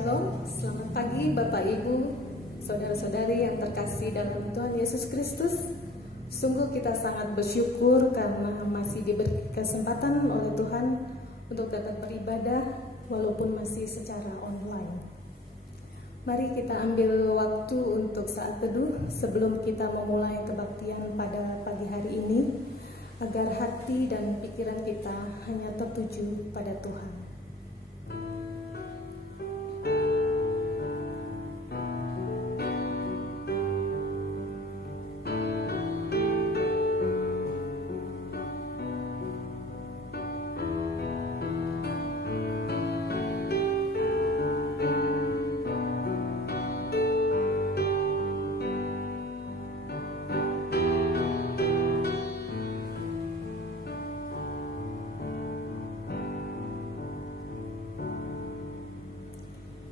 Shalom, selamat pagi Bapak Ibu, saudara-saudari yang terkasih dalam Tuhan Yesus Kristus. Sungguh kita sangat bersyukur karena masih diberi kesempatan oleh Tuhan untuk datang beribadah walaupun masih secara online. Mari kita ambil waktu untuk saat teduh sebelum kita memulai kebaktian pada pagi hari ini, agar hati dan pikiran kita hanya tertuju pada Tuhan.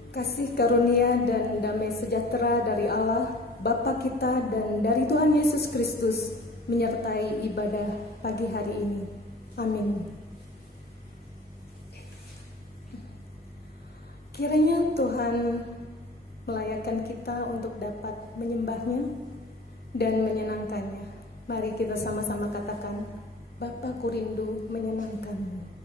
Kasih karunia dan damai sejahtera dari Allah, Bapa kita dan dari Tuhan Yesus Kristus menyertai ibadah pagi hari ini. Amin. Kiranya Tuhan melayakkan kita untuk dapat menyembahnya dan menyenangkannya. Mari kita sama-sama katakan, Bapa-Ku rindu menyenangkan-Mu.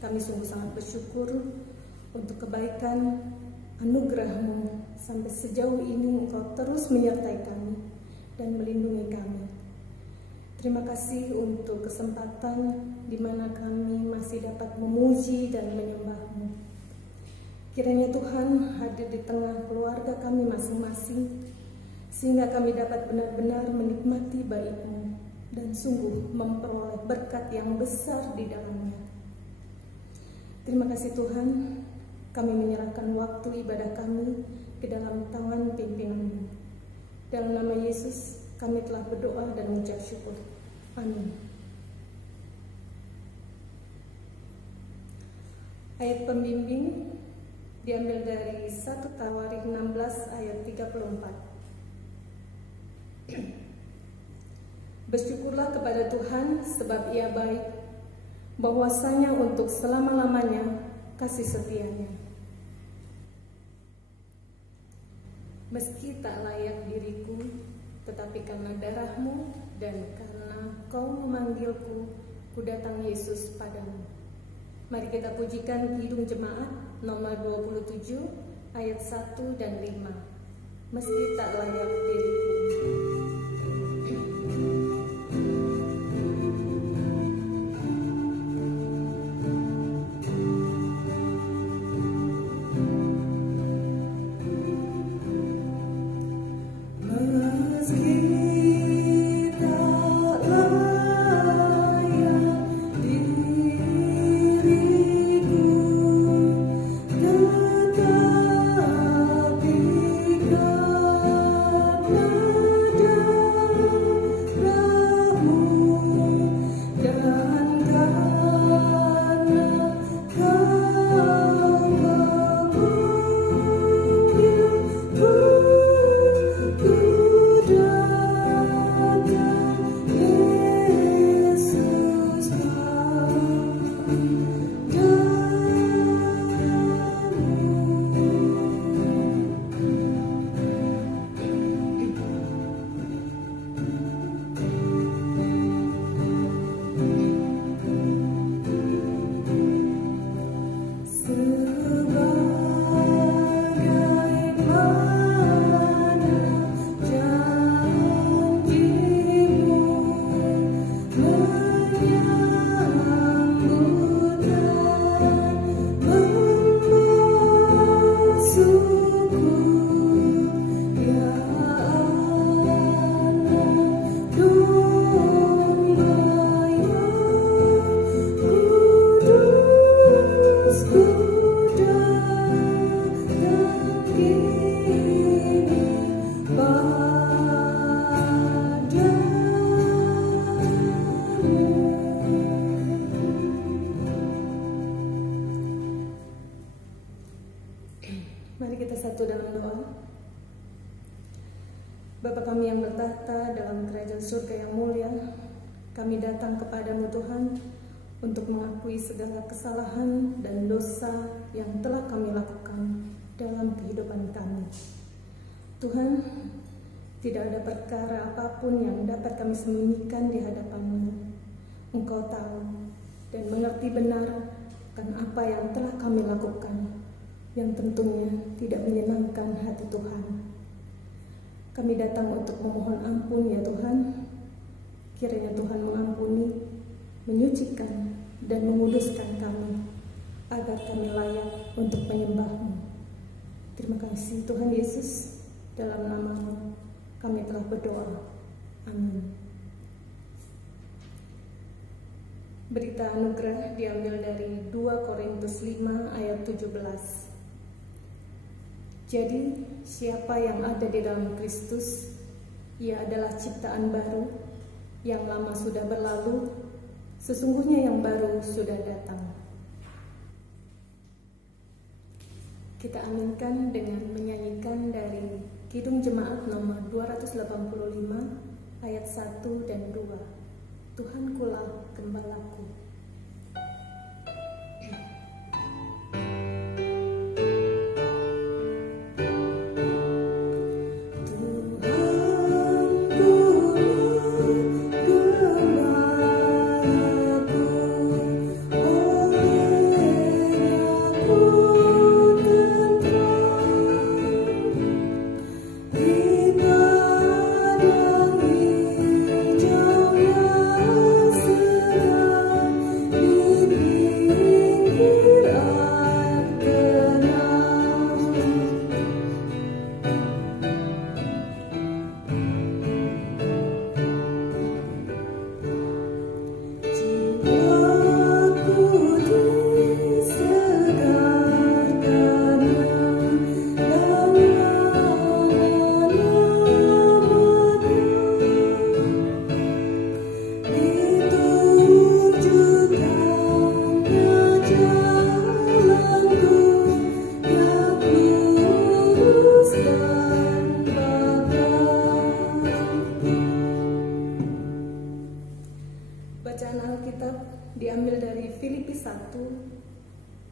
Kami sungguh sangat bersyukur untuk kebaikan anugerah-Mu. Sampai sejauh ini Engkau terus menyertai kami dan melindungi kami. Terima kasih untuk kesempatan di mana kami masih dapat memuji dan menyembah-Mu. Kiranya Tuhan hadir di tengah keluarga kami masing-masing, sehingga kami dapat benar-benar menikmati baik-Mu dan sungguh memperoleh berkat yang besar di dalamnya. Terima kasih Tuhan, kami menyerahkan waktu ibadah kami ke dalam tangan pimpinan-Mu. Dalam nama Yesus, kami telah berdoa dan mengucap syukur. Amin. Ayat pembimbing diambil dari 1 Tawarikh 16 ayat 34. Bersyukurlah kepada Tuhan sebab Ia baik, bahwasanya untuk selama-lamanya kasih setianya. Meski tak layak diriku, tetapi karena darah-Mu dan karena Kau memanggilku, ku datang Yesus padamu. Mari kita pujikan Kidung Jemaat nomor 27 ayat 1 dan 5. Meski tak layak diriku. Mari kita satu dalam doa. Bapa kami yang bertahta dalam kerajaan surga yang mulia, kami datang kepadamu Tuhan untuk mengakui segala kesalahan dan dosa yang telah kami lakukan dalam kehidupan kami. Tuhan, tidak ada perkara apapun yang dapat kami sembunyikan di hadapan-Mu. Engkau tahu dan mengerti benar akan apa yang telah kami lakukan, yang tentunya tidak menyenangkan hati Tuhan. Kami datang untuk memohon ampun ya Tuhan. Kiranya Tuhan mengampuni, menyucikan, dan menguduskan kami, agar kami layak untuk menyembah-Mu. Terima kasih Tuhan Yesus, dalam nama-Mu kami telah berdoa. Amin. Berita anugerah diambil dari 2 Korintus 5 ayat 17. Jadi, siapa yang ada di dalam Kristus, ia adalah ciptaan baru, yang lama sudah berlalu, sesungguhnya yang baru sudah datang. Kita aminkan dengan menyanyikan dari Kidung Jemaat nomor 285 ayat 1 dan 2. Tuhankulah gembalaku. Oh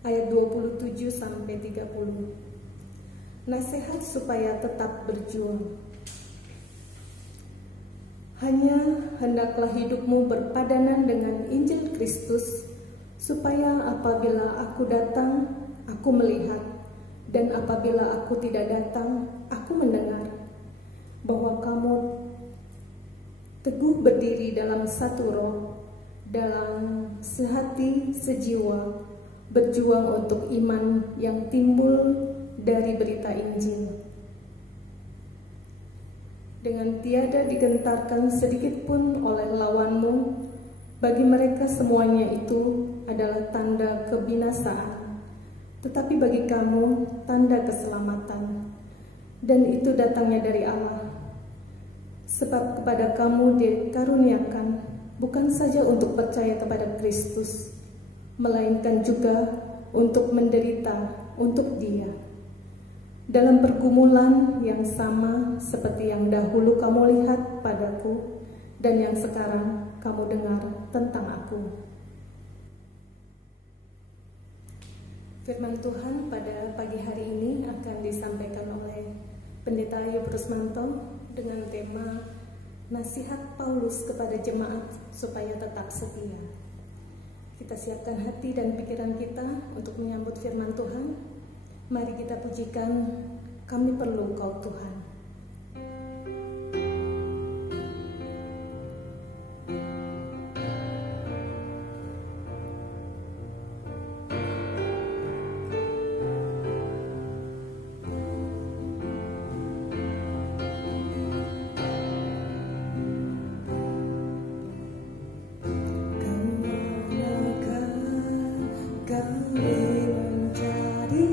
ayat 27 sampai 30. Nasihat supaya tetap berjuang. Hanya hendaklah hidupmu berpadanan dengan Injil Kristus, supaya apabila aku datang, aku melihat, dan apabila aku tidak datang, aku mendengar, bahwa kamu teguh berdiri dalam satu roh, dalam sehati sejiwa, berjuang untuk iman yang timbul dari berita Injil. Dengan tiada digentarkan sedikit pun oleh lawanmu, bagi mereka semuanya itu adalah tanda kebinasaan, tetapi bagi kamu tanda keselamatan, dan itu datangnya dari Allah. Sebab kepada kamu dikaruniakan bukan saja untuk percaya kepada Kristus, melainkan juga untuk menderita untuk Dia, dalam pergumulan yang sama seperti yang dahulu kamu lihat padaku dan yang sekarang kamu dengar tentang aku. Firman Tuhan pada pagi hari ini akan disampaikan oleh Pendeta Ayub Rusmanto dengan tema Nasihat Paulus kepada jemaat supaya tetap setia. Kita siapkan hati dan pikiran kita untuk menyambut firman Tuhan. Mari kita pujikan, kami perlu Kau Tuhan. Kami menjadi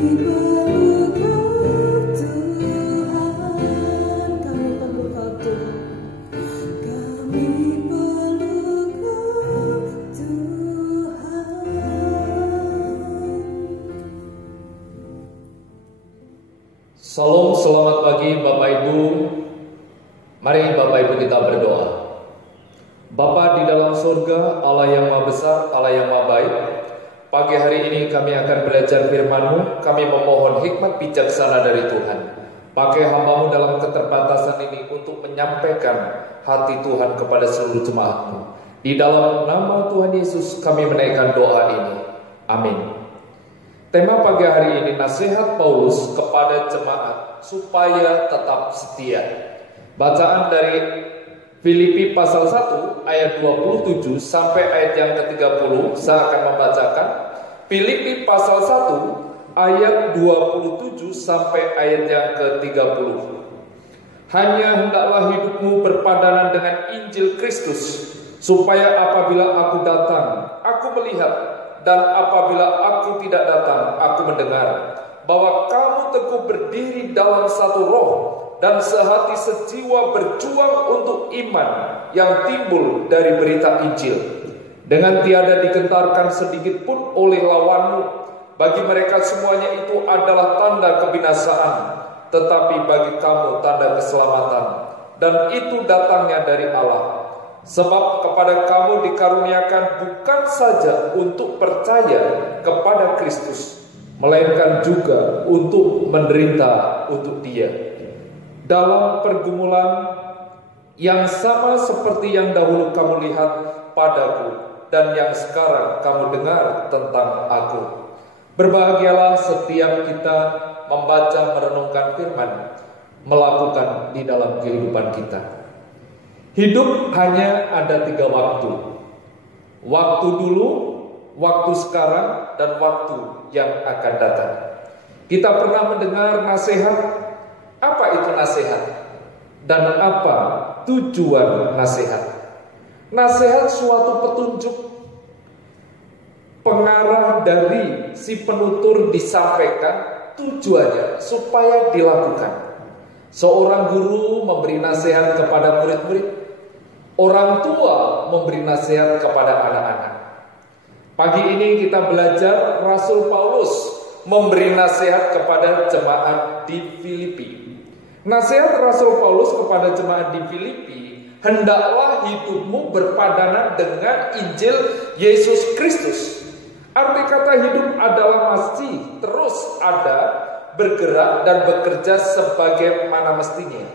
Salam, selamat pagi Bapak Ibu. Mari Bapak Ibu kita berdoa. Bapa di dalam surga, Allah yang Maha Besar, Allah yang Maha Baik, pagi hari ini kami akan belajar firman-Mu. Kami memohon hikmat bijaksana dari Tuhan. Pakai hamba-Mu dalam keterbatasan ini untuk menyampaikan hati Tuhan kepada seluruh jemaat-Mu. Di dalam nama Tuhan Yesus kami menaikkan doa ini. Amin. Tema pagi hari ini, nasihat Paulus kepada jemaat supaya tetap setia. Bacaan dari Filipi pasal 1 ayat 27 sampai ayat yang ke-30. Saya akan membacakan Filipi pasal 1 ayat 27 sampai ayat yang ke-30. Hanya hendaklah hidupmu berpadanan dengan Injil Kristus, supaya apabila aku datang, aku melihat, dan apabila aku tidak datang, aku mendengar, bahwa kamu teguh berdiri dalam satu roh, dan sehati sejiwa berjuang untuk iman yang timbul dari berita Injil, dengan tiada digentarkan sedikit pun oleh lawanmu. Bagi mereka semuanya itu adalah tanda kebinasaan, tetapi bagi kamu tanda keselamatan, dan itu datangnya dari Allah. Sebab kepada kamu dikaruniakan bukan saja untuk percaya kepada Kristus, melainkan juga untuk menderita untuk Dia, dalam pergumulan yang sama seperti yang dahulu kamu lihat padaku, dan yang sekarang kamu dengar tentang aku. Berbahagialah setiap kita membaca, merenungkan firman, melakukan di dalam kehidupan kita. Hidup hanya ada 3 waktu. Waktu dulu, waktu sekarang, dan waktu yang akan datang. Kita pernah mendengar nasihat. Apa itu nasihat? Dan apa tujuan nasihat? Nasihat suatu petunjuk, pengarah dari si penutur disampaikan, tujuannya supaya dilakukan. Seorang guru memberi nasihat kepada murid-murid, orang tua memberi nasihat kepada anak-anak. Pagi ini kita belajar Rasul Paulus memberi nasihat kepada jemaat di Filipi. Nasihat Rasul Paulus kepada jemaat di Filipi, hendaklah hidupmu berpadanan dengan Injil Yesus Kristus. Arti kata hidup adalah masih terus ada, bergerak dan bekerja sebagaimana mestinya.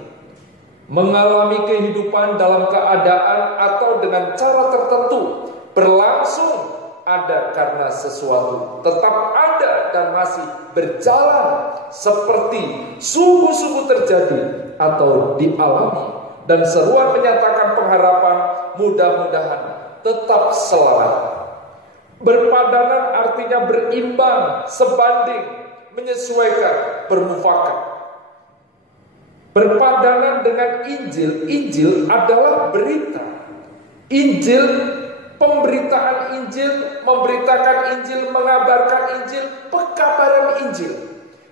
Mengalami kehidupan dalam keadaan atau dengan cara tertentu, berlangsung ada karena sesuatu, tetap ada dan masih berjalan seperti sungguh-sungguh terjadi atau dialami. Dan seruan menyatakan pengharapan mudah-mudahan tetap selamat. Berpadanan artinya berimbang, sebanding, menyesuaikan, bermufakat. Berpadanan dengan Injil. Injil adalah berita. Injil, pemberitaan Injil, memberitakan Injil, mengabarkan Injil, pekabaran Injil.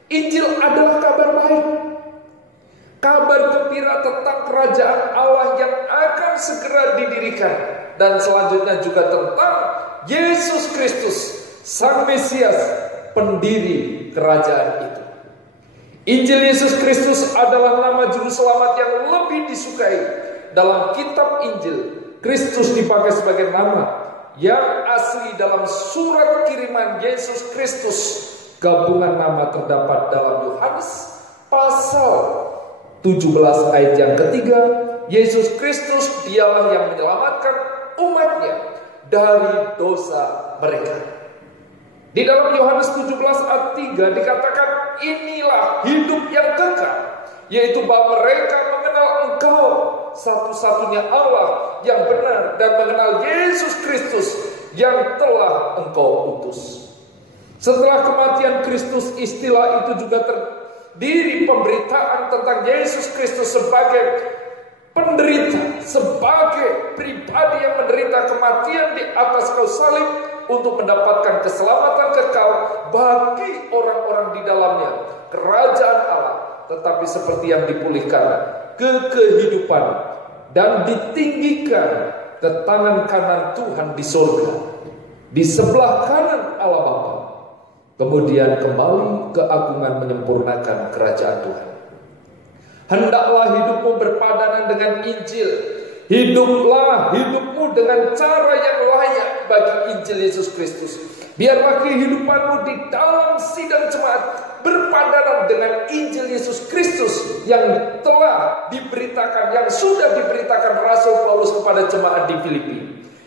Injil adalah kabar baik. Kabar gembira tentang kerajaan Allah yang akan segera didirikan. Dan selanjutnya juga tentang Yesus Kristus, Sang Mesias, pendiri kerajaan itu. Injil Yesus Kristus adalah nama juru selamat yang lebih disukai. Dalam kitab Injil, Kristus dipakai sebagai nama yang asli dalam surat kiriman Yesus Kristus. Gabungan nama terdapat dalam Yohanes pasal 17 ayat yang ketiga. Yesus Kristus dialah yang menyelamatkan umatnya dari dosa mereka. Di dalam Yohanes 17 ayat 3 dikatakan, inilah hidup yang kekal, yaitu bahwa mereka mengenal Engkau satu-satunya Allah yang benar, dan mengenal Yesus Kristus yang telah Engkau utus. Setelah kematian Kristus, istilah itu juga terdiri pemberitaan tentang Yesus Kristus sebagai penderita, sebagai pribadi yang menderita kematian di atas kayu salib, untuk mendapatkan keselamatan kekal bagi orang-orang di dalamnya, kerajaan Allah, tetapi seperti yang dipulihkan ke kehidupan dan ditinggikan ke tangan kanan Tuhan di surga, di sebelah kanan Allah Bapa, kemudian kembali ke agungan menyempurnakan kerajaan Tuhan. Hendaklah hidupmu berpadanan dengan Injil. Hiduplah hidupmu dengan cara yang layak bagi Injil Yesus Kristus. Biarlah kehidupanmu di dalam sidang jemaat berpadanan dengan Injil Yesus Kristus yang telah diberitakan, yang sudah diberitakan Rasul Paulus kepada jemaat di Filipi.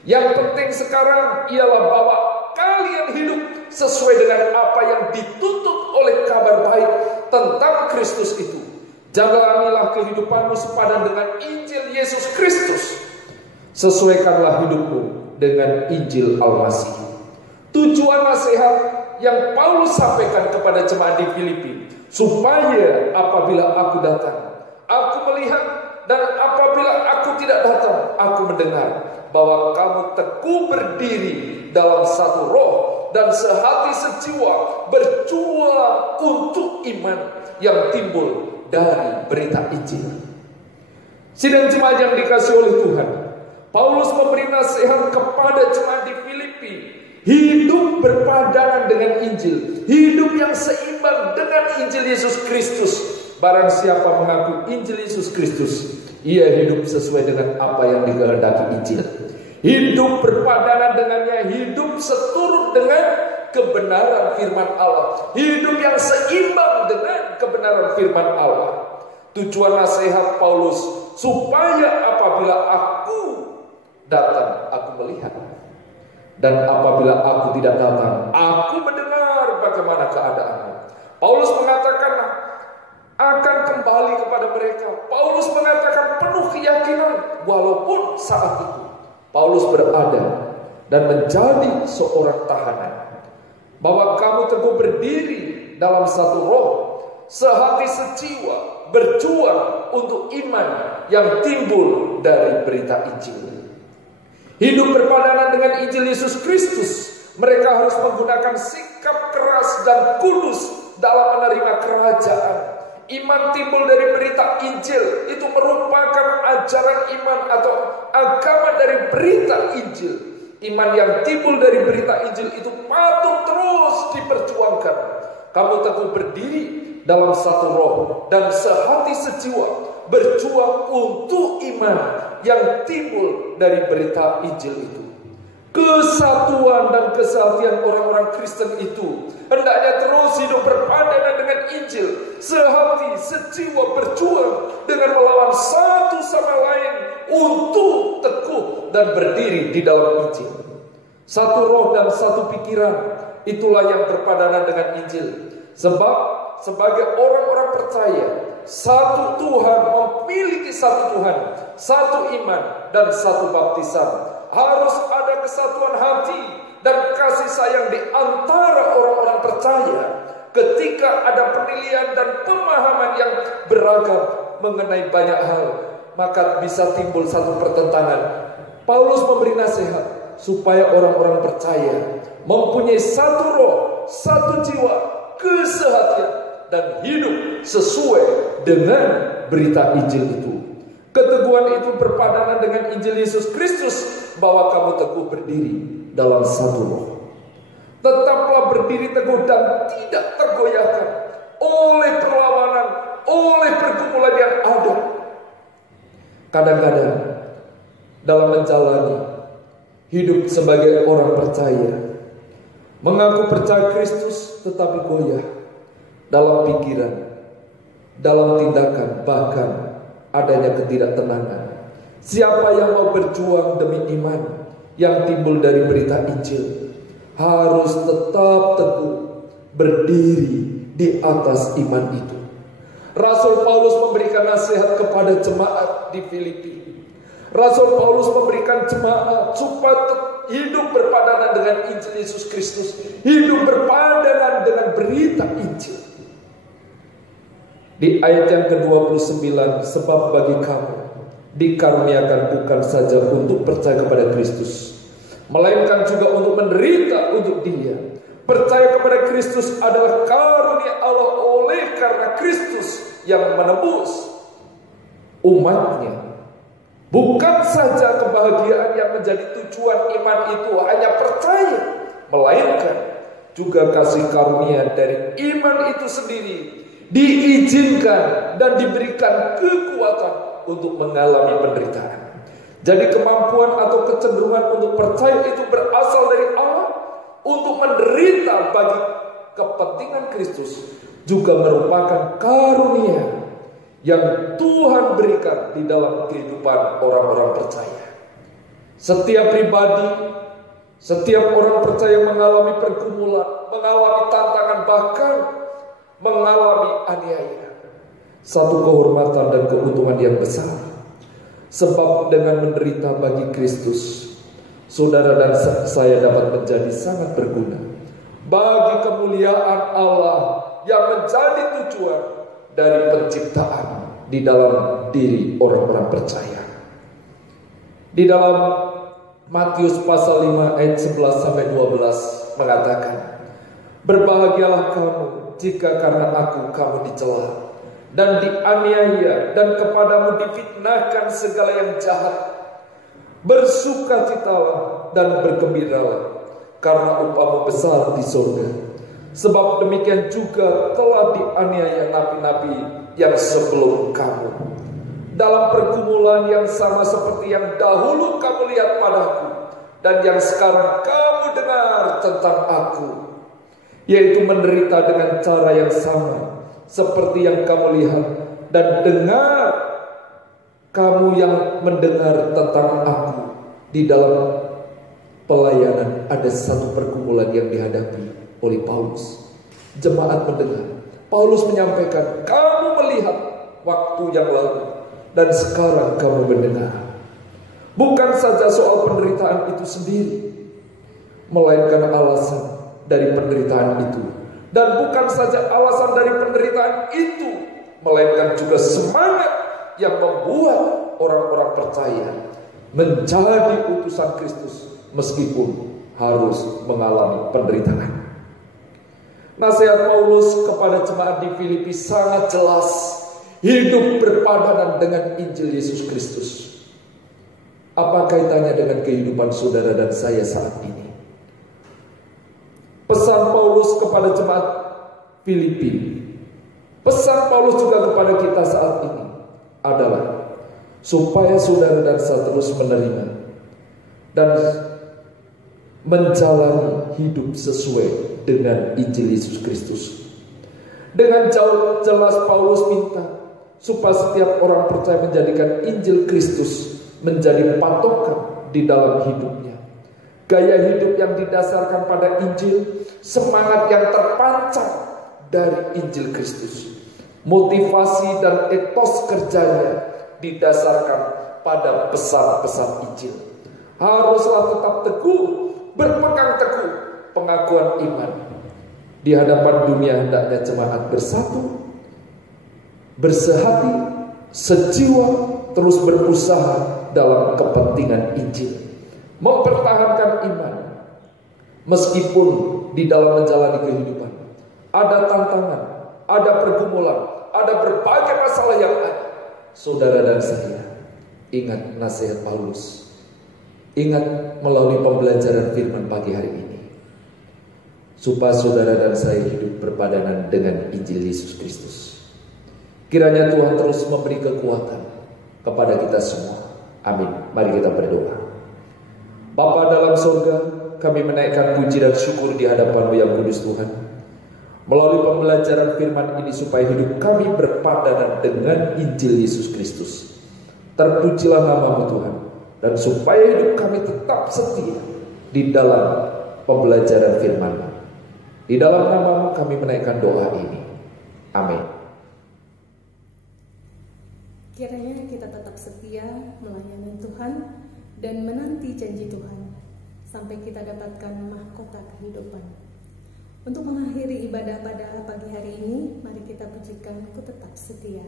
Yang penting sekarang ialah bahwa kalian hidup sesuai dengan apa yang dituntut oleh kabar baik tentang Kristus itu. Jalanilah kehidupanmu sepadan dengan Injil Yesus Kristus. Sesuaikanlah hidupmu dengan Injil Al-Masih. Tujuan nasihat yang Paulus sampaikan kepada jemaat di Filipi, supaya apabila aku datang, aku melihat, dan apabila aku tidak datang, aku mendengar, bahwa kamu teguh berdiri dalam satu roh dan sehati sejiwa, berjuang untuk iman yang timbul dari berita Injil. Sidang jemaat yang dikasihi oleh Tuhan, Paulus memberi nasihat kepada jemaat di Filipi, hidup berpadanan dengan Injil, hidup yang seimbang dengan Injil Yesus Kristus. Barang siapa mengaku Injil Yesus Kristus, ia hidup sesuai dengan apa yang dikehendaki Injil. Hidup berpadanan dengannya, hidup seturut dengan kebenaran firman Allah, hidup yang seimbang dengan kebenaran firman Allah. Tujuan nasihat Paulus, supaya apabila aku datang, aku melihat, dan apabila aku tidak datang, aku mendengar bagaimana keadaanmu. Paulus mengatakan akan kembali kepada mereka. Paulus mengatakan penuh keyakinan, walaupun saat itu Paulus berada dan menjadi seorang tahanan, bahwa kamu teguh berdiri dalam satu roh, sehati sejiwa, berjuang untuk iman yang timbul dari berita Injil. Hidup berpadanan dengan Injil Yesus Kristus, mereka harus menggunakan sikap keras dan kudus dalam menerima kerajaan. Iman timbul dari berita Injil, itu merupakan ajaran iman atau agama dari berita Injil. Iman yang timbul dari berita Injil itu patut terus diperjuangkan. Kamu teguh berdiri dalam satu roh dan sehati sejiwa, berjuang untuk iman yang timbul dari berita Injil itu. Kesatuan dan kesehatian orang-orang Kristen itu hendaknya terus hidup berpadanan dengan Injil, sehati sejiwa, berjuang dengan melawan satu sama lain untuk teguh dan berdiri di dalam Injil. Satu roh dan satu pikiran, itulah yang berpadanan dengan Injil. Sebab sebagai orang-orang percaya, satu Tuhan, memiliki satu Tuhan, satu iman, dan satu baptisan. Harus ada kesatuan hati dan kasih sayang di antara orang-orang percaya. Ketika ada penilaian dan pemahaman yang beragam mengenai banyak hal, maka bisa timbul satu pertentangan. Paulus memberi nasihat supaya orang-orang percaya mempunyai satu roh, satu jiwa, kesehatian, dan hidup sesuai dengan berita Injil itu. Keteguhan itu berpadanan dengan Injil Yesus Kristus, bahwa kamu teguh berdiri dalam satu roh. Tetaplah berdiri teguh dan tidak tergoyahkan oleh perlawanan, oleh pergumulan yang ada. Kadang-kadang dalam menjalani hidup sebagai orang percaya, mengaku percaya Kristus tetapi goyah dalam pikiran, dalam tindakan, bahkan adanya ketidaktenangan. Siapa yang mau berjuang demi iman yang timbul dari berita Injil harus tetap teguh berdiri di atas iman itu. Rasul Paulus memberikan nasihat kepada jemaat di Filipi. Rasul Paulus memberikan jemaat supaya hidup berpadanan dengan Injil Yesus Kristus, hidup berpadanan dengan berita Injil. Di ayat yang ke-29, sebab bagi kamu dikaruniakan bukan saja untuk percaya kepada Kristus, melainkan juga untuk menderita untuk Dia. Percaya kepada Kristus adalah karunia Allah oleh karena Kristus yang menebus umatnya. Bukan saja kebahagiaan yang menjadi tujuan iman itu hanya percaya, melainkan juga kasih karunia dari iman itu sendiri diizinkan dan diberikan kekuatan untuk mengalami penderitaan. Jadi kemampuan atau kecenderungan untuk percaya itu berasal dari Allah untuk menderita bagi kepentingan Kristus, juga merupakan karunia yang Tuhan berikan di dalam kehidupan orang-orang percaya. Setiap pribadi, setiap orang percaya mengalami pergumulan, mengalami tantangan, bahkan mengalami aniaya. Satu kehormatan dan keuntungan yang besar. Sebab dengan menderita bagi Kristus, saudara dan saya dapat menjadi sangat berguna bagi kemuliaan Allah yang menjadi tujuan dari penciptaan di dalam diri orang-orang percaya. Di dalam Matius pasal 5 ayat 11 sampai 12 mengatakan, "Berbahagialah kamu jika karena aku kamu dicela dan dianiaya dan kepadamu difitnahkan segala yang jahat. Bersukacitalah dan bergembiralah, karena upahmu besar di surga. Sebab demikian juga telah dianiaya nabi-nabi yang sebelum kamu. Dalam pergumulan yang sama seperti yang dahulu kamu lihat padaku, dan yang sekarang kamu dengar tentang aku, yaitu menderita dengan cara yang sama seperti yang kamu lihat dan dengar. Kamu yang mendengar tentang aku di dalam pelayanan, ada satu pergumulan yang dihadapi oleh Paulus. Jemaat mendengar, Paulus menyampaikan, kamu melihat waktu yang lalu dan sekarang kamu mendengar. Bukan saja soal penderitaan itu sendiri, melainkan alasan dari penderitaan itu. Dan bukan saja alasan dari penderitaan itu, melainkan juga semangat yang membuat orang-orang percaya menjadi utusan Kristus meskipun harus mengalami penderitaan. Nasihat Paulus kepada jemaat di Filipi sangat jelas. Hidup berpadanan dengan Injil Yesus Kristus. Apa kaitannya dengan kehidupan saudara dan saya saat ini? Pesan Paulus kepada jemaat Filipi, pesan Paulus juga kepada kita saat ini adalah supaya saudara dan saya terus menerima dan menjalani hidup sesuai dengan Injil Yesus Kristus. Dengan jelas Paulus minta supaya setiap orang percaya menjadikan Injil Kristus menjadi patokan di dalam hidupnya. Gaya hidup yang didasarkan pada Injil, semangat yang terpancar dari Injil Kristus, motivasi dan etos kerjanya didasarkan pada pesan-pesan Injil. Haruslah tetap teguh, berpegang teguh pengakuan iman. Di hadapan dunia hendaknya jemaat bersatu, bersehati, sejiwa, terus berusaha dalam kepentingan Injil, mempertahankan iman meskipun di dalam menjalani kehidupan ada tantangan, ada pergumulan, ada berbagai masalah yang ada. Saudara dan saya, ingat nasihat Paulus, ingat melalui pembelajaran firman pagi hari ini, supaya saudara dan saya hidup berpadanan dengan Injil Yesus Kristus. Kiranya Tuhan terus memberi kekuatan kepada kita semua. Amin. Mari kita berdoa. Bapa dalam surga, kami menaikkan puji dan syukur di hadapan-Mu yang kudus Tuhan. Melalui pembelajaran firman ini supaya hidup kami berpadanan dengan Injil Yesus Kristus. Terpujilah nama-Mu Tuhan. Dan supaya hidup kami tetap setia di dalam pembelajaran firman-Mu. Di dalam nama-Mu kami menaikkan doa ini. Amin. Kiranya kita tetap setia melayani Tuhan dan menanti janji Tuhan sampai kita dapatkan mahkota kehidupan. Untuk mengakhiri ibadah pada pagi hari ini, mari kita pujikan Ku Tetap Setia.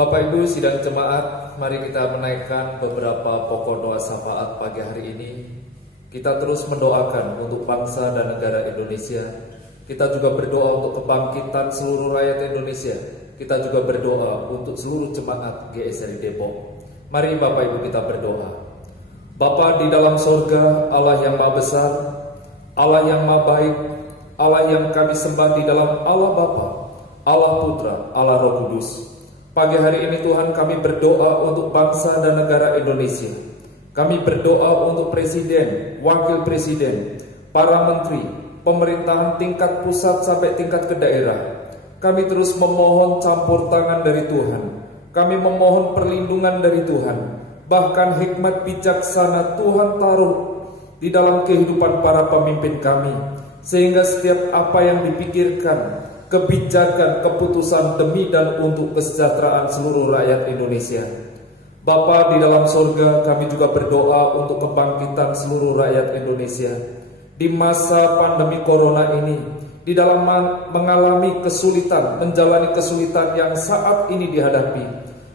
Bapak Ibu sidang jemaat, mari kita menaikkan beberapa pokok doa syafaat pagi hari ini. Kita terus mendoakan untuk bangsa dan negara Indonesia. Kita juga berdoa untuk kebangkitan seluruh rakyat Indonesia. Kita juga berdoa untuk seluruh jemaat GSRI Depok. Mari Bapak Ibu kita berdoa. Bapa di dalam sorga, Allah yang maha besar, Allah yang maha baik, Allah yang kami sembah di dalam Allah Bapa, Allah Putra, Allah Roh Kudus. Pagi hari ini Tuhan kami berdoa untuk bangsa dan negara Indonesia. Kami berdoa untuk presiden, wakil presiden, para menteri, pemerintahan tingkat pusat sampai tingkat ke daerah. Kami terus memohon campur tangan dari Tuhan. Kami memohon perlindungan dari Tuhan. Bahkan hikmat bijaksana Tuhan taruh di dalam kehidupan para pemimpin kami, sehingga setiap apa yang dipikirkan, kebijakan, keputusan demi dan untuk kesejahteraan seluruh rakyat Indonesia. Bapa di dalam surga, kami juga berdoa untuk kebangkitan seluruh rakyat Indonesia. Di masa pandemi corona ini, di dalam mengalami kesulitan, menjalani kesulitan yang saat ini dihadapi,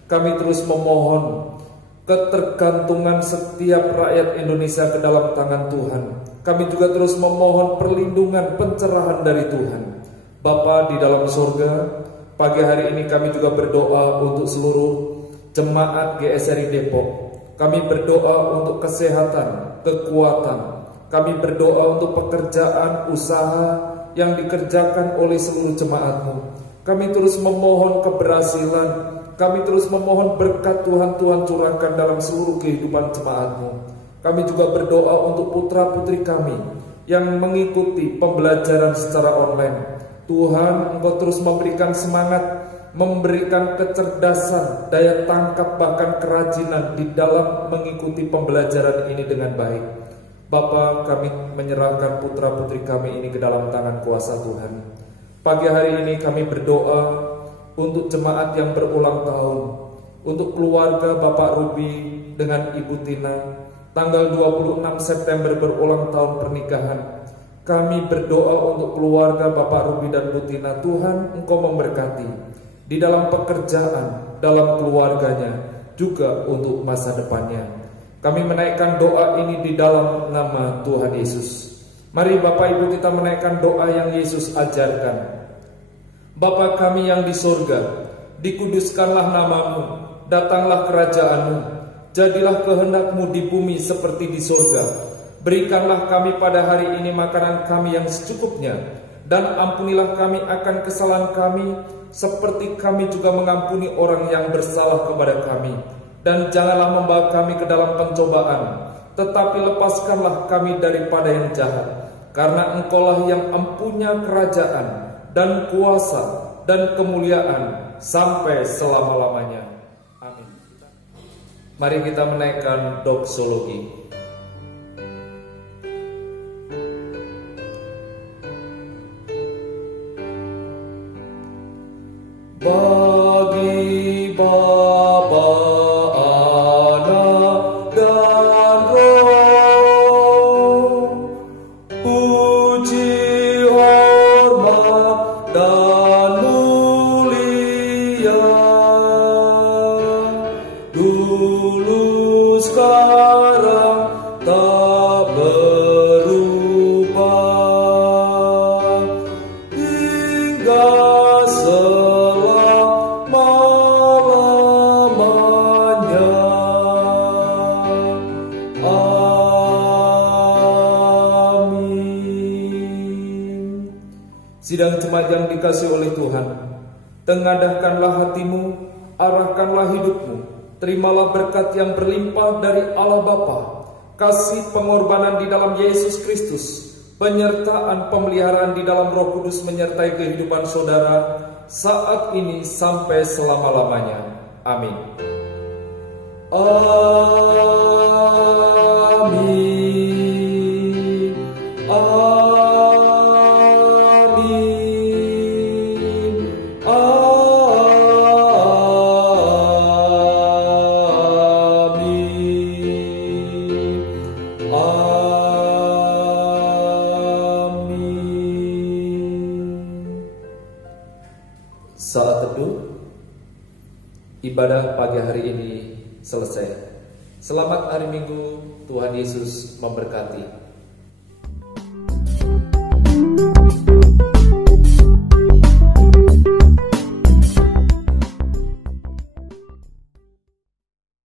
kami terus memohon ketergantungan setiap rakyat Indonesia ke dalam tangan Tuhan. Kami juga terus memohon perlindungan, pencerahan dari Tuhan. Bapa di dalam surga, pagi hari ini kami juga berdoa untuk seluruh jemaat GSRI Depok. Kami berdoa untuk kesehatan, kekuatan. Kami berdoa untuk pekerjaan, usaha yang dikerjakan oleh seluruh jemaat-Mu. Kami terus memohon keberhasilan. Kami terus memohon berkat Tuhan curahkan dalam seluruh kehidupan jemaat-Mu. Kami juga berdoa untuk putra-putri kami yang mengikuti pembelajaran secara online. Tuhan, Engkau terus memberikan semangat, memberikan kecerdasan, daya tangkap, bahkan kerajinan di dalam mengikuti pembelajaran ini dengan baik. Bapa, kami menyerahkan putra-putri kami ini ke dalam tangan kuasa Tuhan. Pagi hari ini kami berdoa untuk jemaat yang berulang tahun, untuk keluarga Bapak Ruby dengan Ibu Tina, tanggal 26 September berulang tahun pernikahan. Kami berdoa untuk keluarga Bapak Ruby dan Bu Tina. Tuhan, Engkau memberkati di dalam pekerjaan, dalam keluarganya, juga untuk masa depannya. Kami menaikkan doa ini di dalam nama Tuhan Yesus. Mari Bapak Ibu kita menaikkan doa yang Yesus ajarkan. Bapa kami yang di surga, dikuduskanlah namamu, datanglah kerajaan-Mu, jadilah kehendak-Mu di bumi seperti di surga. Berikanlah kami pada hari ini makanan kami yang secukupnya, dan ampunilah kami akan kesalahan kami, seperti kami juga mengampuni orang yang bersalah kepada kami. Dan janganlah membawa kami ke dalam pencobaan, tetapi lepaskanlah kami daripada yang jahat. Karena Engkaulah yang empunya kerajaan, dan kuasa, dan kemuliaan, sampai selama-lamanya. Amin. Mari kita menaikkan doksologi. Bagi Bapa, Anak, dan Roh, puji, hormat, dan mulia, dulu, sekarang, tak berubah, hingga Sidang jemaat yang dikasih oleh Tuhan, tengadahkanlah hatimu, arahkanlah hidupmu, terimalah berkat yang berlimpah dari Allah Bapa, kasih pengorbanan di dalam Yesus Kristus, penyertaan pemeliharaan di dalam Roh Kudus menyertai kehidupan saudara saat ini sampai selama-lamanya. Amin. Amin. Amin. Amin. Amin. Saat teduh ibadah pagi hari ini selesai. Selamat hari Minggu, Tuhan Yesus memberkati.